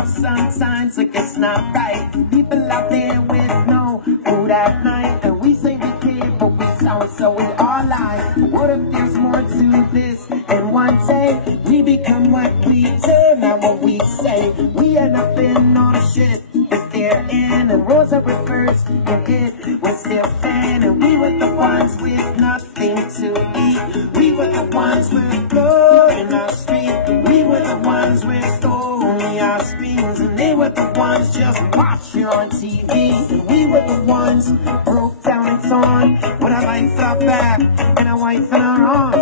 up sometimes like it's not right. People out there with no food at night, and we say we care, but we sound so we all lie. What if there's more to this? And one day we become what we do, not what we say. We end up in all the shit that they're in, and rose up at first, and it was their fan, and we were the ones with nothing to eat. We were the ones with blood in our street. We were the ones with only our screens, and they were the ones just watching on TV. And we were the ones broke down and torn, with our life out back and our wife in our arms.